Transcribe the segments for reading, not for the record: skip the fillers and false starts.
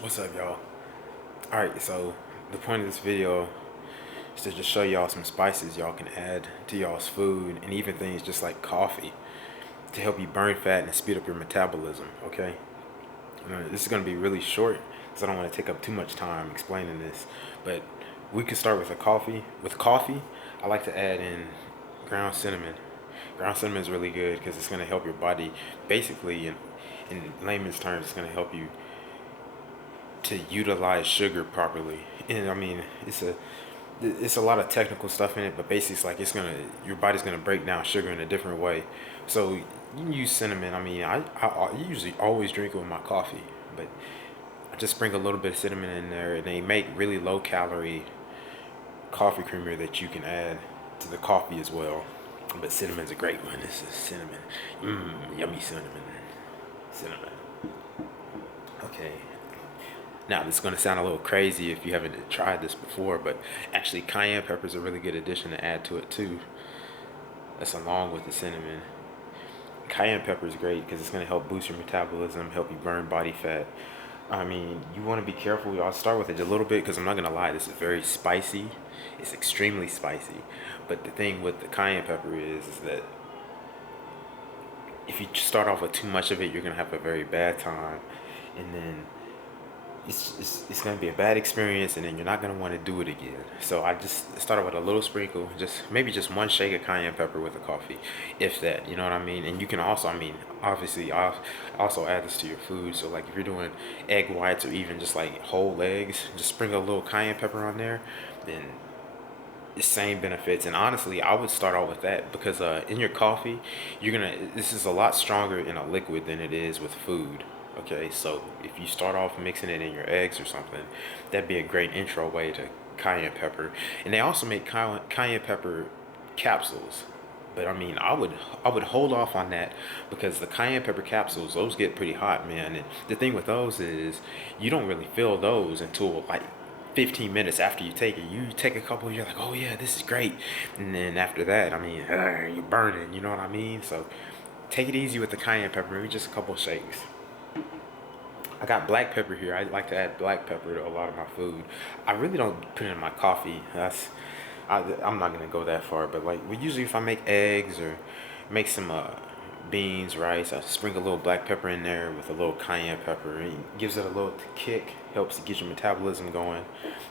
What's up, y'all? Alright, so the point of this video is to just show y'all some spices y'all can add to y'all's food, and even things just like coffee, to help you burn fat and speed up your metabolism, okay? This is going to be really short because I don't want to take up too much time explaining this, but we could start with a coffee. With coffee, I like to add in ground cinnamon. Ground cinnamon is really good because it's going to help your body, basically, in layman's terms, it's going to help you to utilize sugar properly. And I mean, it's a lot of technical stuff in it, but basically it's like your body's gonna break down sugar in a different way. So you can use cinnamon. I mean, I usually always drink it with my coffee, but I just sprinkle a little bit of cinnamon in there, and they make really low calorie coffee creamer that you can add to the coffee as well. But cinnamon's a great one. This is cinnamon. Yummy cinnamon. Cinnamon. Okay. Now, this is going to sound a little crazy if you haven't tried this before, but actually cayenne pepper is a really good addition to add to it too. That's along with the cinnamon. Cayenne pepper is great because it's going to help boost your metabolism, help you burn body fat. I mean, you want to be careful. I'll start with it a little bit because I'm not going to lie, this is very spicy. It's extremely spicy. But the thing with the cayenne pepper is that if you start off with too much of it, you're going to have a very bad time. And then it's going to be a bad experience, and then you're not going to want to do it again. So I just started with a little sprinkle, just one shake of cayenne pepper with the coffee, if that, you know what I mean. And you can also, I mean, obviously I'll also add this to your food. So like if you're doing egg whites or even just like whole eggs, just sprinkle a little cayenne pepper on there, then the same benefits. And honestly, I would start out with that because in your coffee, this is a lot stronger in a liquid than it is with food. Okay, so if you start off mixing it in your eggs or something, that'd be a great intro way to cayenne pepper. And they also make cayenne pepper capsules. But I mean, I would hold off on that because the cayenne pepper capsules, those get pretty hot, man. And the thing with those is you don't really feel those until like 15 minutes after you take it. You take a couple, you're like, oh yeah, this is great. And then after that, I mean, you're burning, you know what I mean? So take it easy with the cayenne pepper, maybe just a couple shakes. I got black pepper here. I like to add black pepper to a lot of my food. I really don't put it in my coffee. I'm not gonna go that far, but like usually if I make eggs or make some beans, rice, I sprinkle a little black pepper in there with a little cayenne pepper. It gives it a little kick, helps to get your metabolism going.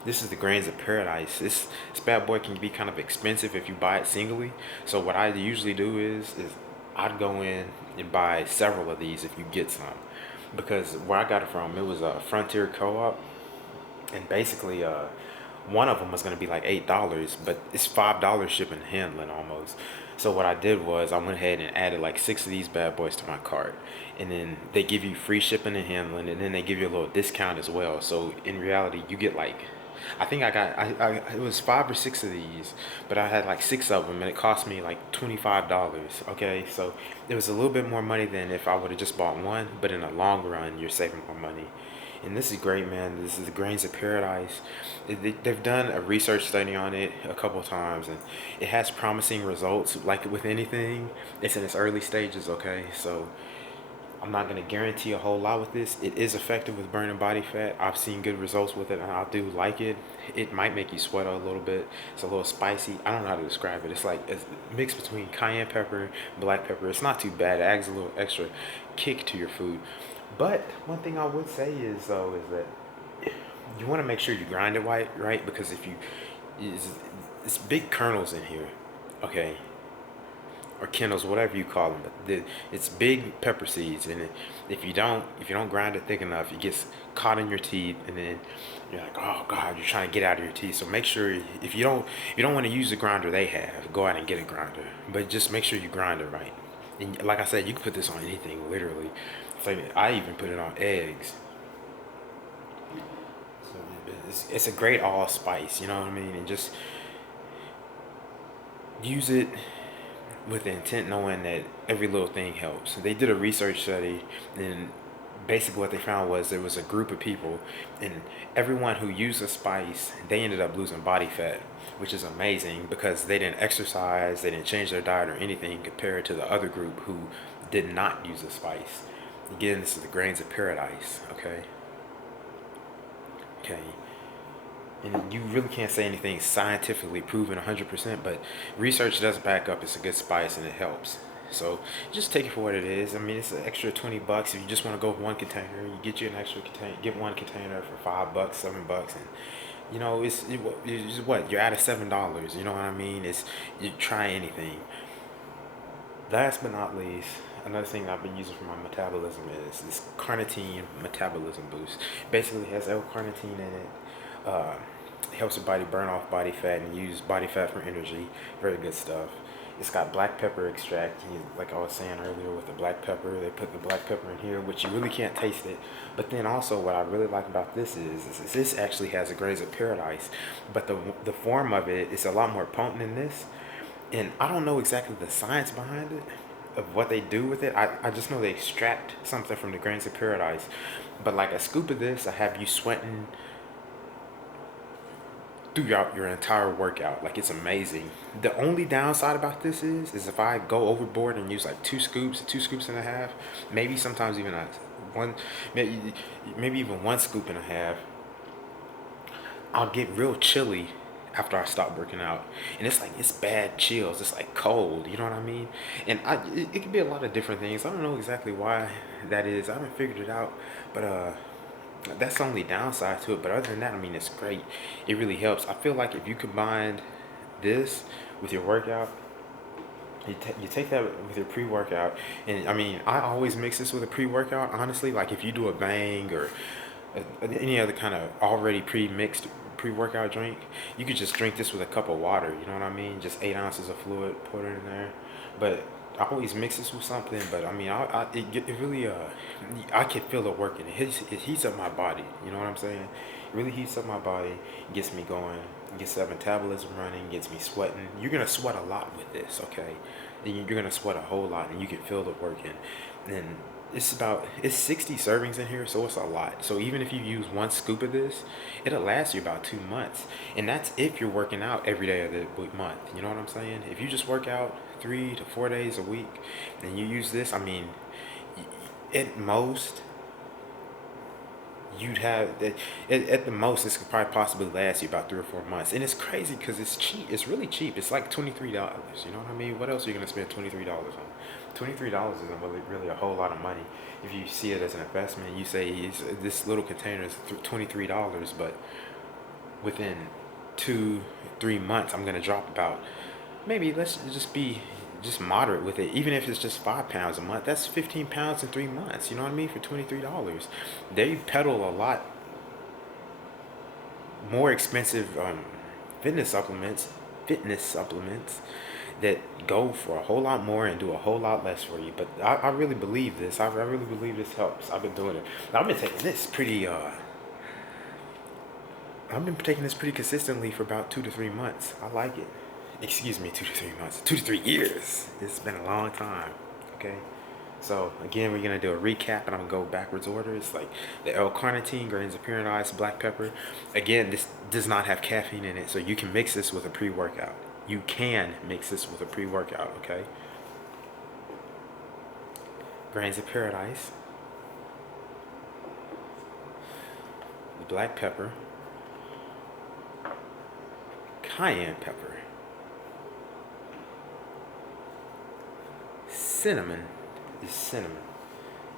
This is the grains of paradise. This bad boy can be kind of expensive if you buy it singly. So what I usually do is I'd go in and buy several of these if you get some, because where I got it from, it was a Frontier Co-op, and basically one of them was going to be like $8, but it's $5 shipping and handling almost. So what I did was I went ahead and added like 6 of these bad boys to my cart, and then they give you free shipping and handling, and then they give you a little discount as well. So in reality, you get like, I think I got it was 5 or 6 of these, but I had like 6 of them, and it cost me like $25. Okay, so it was a little bit more money than if I would have just bought one, but in the long run, you're saving more money. And this is great, man. This is the grains of paradise. They've done a research study on it a couple of times, and it has promising results. Like with anything, it's in its early stages. Okay, so I'm not going to guarantee a whole lot with this. It is effective with burning body fat. I've seen good results with it, and I do like it. It might make you sweat a little bit. It's a little spicy. I don't know how to describe it. It's like it's mixed between cayenne pepper, black pepper. It's not too bad. It adds a little extra kick to your food. But one thing I would say is though is that you want to make sure you grind it right, because if you it's big kernels in here, okay, or kernels, whatever you call them. But it's big pepper seeds, and if you don't grind it thick enough, it gets caught in your teeth, and then you're like, oh God, you're trying to get out of your teeth. So make sure if you don't want to use the grinder they have, go out and get a grinder. But just make sure you grind it right. And like I said, you can put this on anything, literally. It's like, I even put it on eggs. So it's a great allspice, you know what I mean? And just use it with the intent knowing that every little thing helps. They did a research study, and basically what they found was there was a group of people, and everyone who used the spice, they ended up losing body fat, which is amazing because they didn't exercise, they didn't change their diet or anything compared to the other group who did not use the spice. Again, this is the grains of paradise, okay? Okay, and you really can't say anything scientifically proven 100%, but research does back up it's a good spice and it helps. So just take it for what it is. I mean, it's an extra $20 if you just want to go with one container. You get you an extra container, get one container for $5, $7, and it's what you're out of $7. You know what I mean? It's you try anything. Last but not least, another thing I've been using for my metabolism is this carnitine metabolism boost. Basically, it has L-carnitine in it. It helps your body burn off body fat and use body fat for energy. Very good stuff. It's got black pepper extract. Like I was saying earlier with the black pepper, they put the black pepper in here, which you really can't taste it. But then also, what I really like about this is this actually has a grains of paradise, but the form of it is a lot more potent than this. And I don't know exactly the science behind it, of what they do with it. I just know they extract something from the grains of paradise. But like a scoop of this, I have you sweating throughout your entire workout. Like, it's amazing. The only downside about this is if I go overboard and use like two scoops and a half, maybe sometimes even a one, maybe even one scoop and a half, I'll get real chilly after I stop working out, and it's like it's bad chills. It's like cold. You know what I mean? And it could be a lot of different things. I don't know exactly why that is. I haven't figured it out, but that's the only downside to it. But other than that, I mean, it's great. It really helps. I feel like if you combined this with your workout, you take that with your pre-workout, and I mean, I always mix this with a pre-workout. Honestly, like if you do a Bang or any other kind of already pre-mixed pre-workout drink, you could just drink this with a cup of water. You know what I mean? Just 8 ounces of fluid, put it in there. But I always mix this with something. But I mean, it really I can feel it working. It heats up my body. You know what I'm saying? It really heats up my body, gets me going, gets that metabolism running, gets me sweating. You're gonna sweat a lot with this, okay? And you're gonna sweat a whole lot, and you can feel it working. And it's 60 servings in here, so it's a lot. So even if you use one scoop of this, it'll last you about 2 months, and that's if you're working out every day of the month. You know what I'm saying? If you just work out 3 to 4 days a week, and you use this, I mean, at most you'd have that at the most this could probably possibly last you about 3 or 4 months, and it's crazy because it's cheap. It's really cheap. It's like $23. You know what I mean? What else are you gonna spend $23 on? $23 isn't really a whole lot of money if you see it as an investment. You say this little container is $23, but within 2 3 months I'm gonna drop about, maybe let's just be just moderate with it. Even if it's just 5 pounds a month, that's 15 pounds in 3 months. You know what I mean? For $23, they peddle a lot more expensive fitness supplements, fitness supplements that go for a whole lot more and do a whole lot less for you. But I really believe this. I really believe this helps. I've been doing it. I've been taking this pretty. I've been taking this pretty consistently for about 2 to 3 months. I like it. Excuse me, 2 to 3 months, 2 to 3 years. It's been a long time. Okay. So again, we're gonna do a recap, and I'm gonna go backwards order. It's like the L-carnitine, grains of paradise, black pepper. Again, this does not have caffeine in it, so you can mix this with a pre-workout. You can mix this with a pre-workout. Okay. Grains of paradise, black pepper, cayenne pepper, cinnamon. Is cinnamon.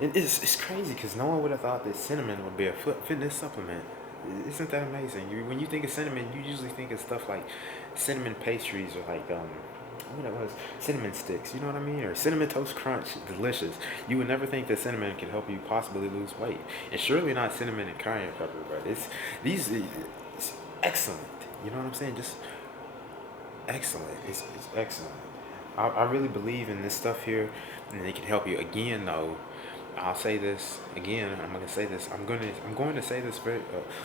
It's crazy because no one would have thought that cinnamon would be a fitness supplement. Isn't that amazing? When you think of cinnamon, you usually think of stuff like cinnamon pastries or like what it was, cinnamon sticks. You know what I mean? Or cinnamon toast crunch, delicious. You would never think that cinnamon can help you possibly lose weight, and surely not cinnamon and cayenne pepper. But it's excellent. You know what I'm saying? Just excellent. It's excellent. I really believe in this stuff here, and it can help you. Again, though, I'll say this again. I'm gonna say this. I'm going to say this very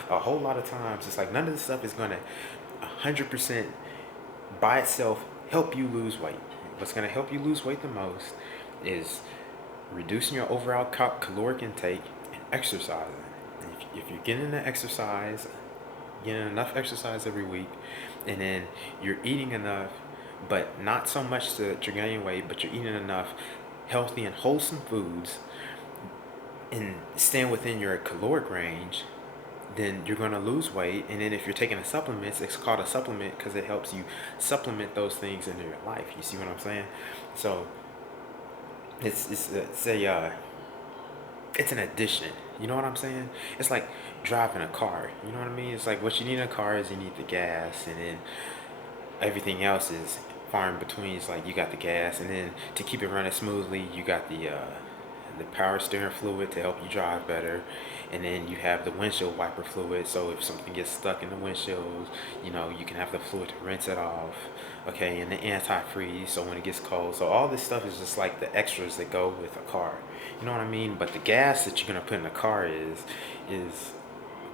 a whole lot of times. It's like none of this stuff is gonna 100% by itself help you lose weight. What's gonna help you lose weight the most is reducing your overall caloric intake and exercising. If you're getting the exercise, getting enough exercise every week, and then you're eating enough, but not so much that you're gaining weight, but you're eating enough healthy and wholesome foods and staying within your caloric range, then you're going to lose weight. And then if you're taking a supplement, it's called a supplement because it helps you supplement those things into your life. You see what I'm saying? So it's an addition. You know what I'm saying? It's like driving a car. You know what I mean? It's like what you need in a car is you need the gas, and then everything else is far in between. It's like you got the gas, and then to keep it running smoothly, you got the power steering fluid to help you drive better, and then you have the windshield wiper fluid. So if something gets stuck in the windshield, you can have the fluid to rinse it off. Okay, and the antifreeze, so when it gets cold. So all this stuff is just like the extras that go with a car. You know what I mean? But the gas that you're gonna put in the car is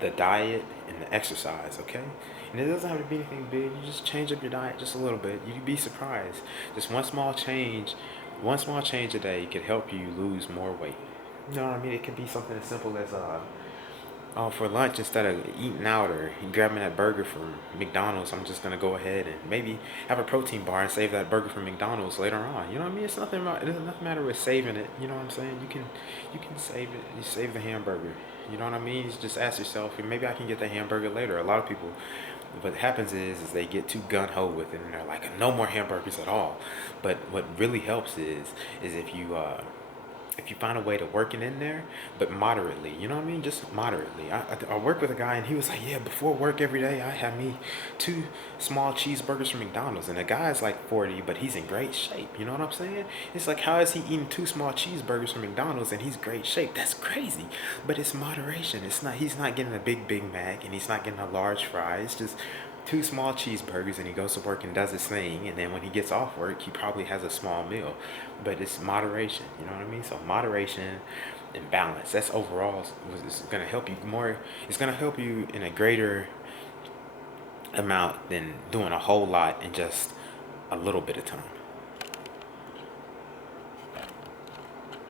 the diet and the exercise, okay? And it doesn't have to be anything big. You just change up your diet just a little bit. You'd be surprised. Just one small change a day could help you lose more weight. You know what I mean? It could be something as simple as oh, for lunch, instead of eating out or grabbing that burger from McDonald's, I'm just gonna go ahead and maybe have a protein bar and save that burger from McDonald's later on. You know what I mean? It doesn't nothing matter with saving it. You know what I'm saying? You can save it. You save the hamburger. You know what I mean? You just ask yourself, maybe I can get the hamburger later. A lot of people, what happens is they get too gun ho with it and they're like, no more hamburgers at all. But what really helps is if you find a way to work it in there, but moderately, you know what I mean? Just moderately. I worked with a guy and he was like, yeah, before work every day, I have me 2 small cheeseburgers from McDonald's. And the guy's like 40, but he's in great shape. You know what I'm saying? It's like, how is he eating 2 small cheeseburgers from McDonald's and he's great shape? That's crazy. But it's moderation. He's not getting a Big Mac and he's not getting a large fry. It's just 2 small cheeseburgers, and he goes to work and does his thing, and then when he gets off work he probably has a small meal. But it's moderation, you know what I mean? So moderation and balance, that's overall is going to help you more. It's going to help you in a greater amount than doing a whole lot in just a little bit of time.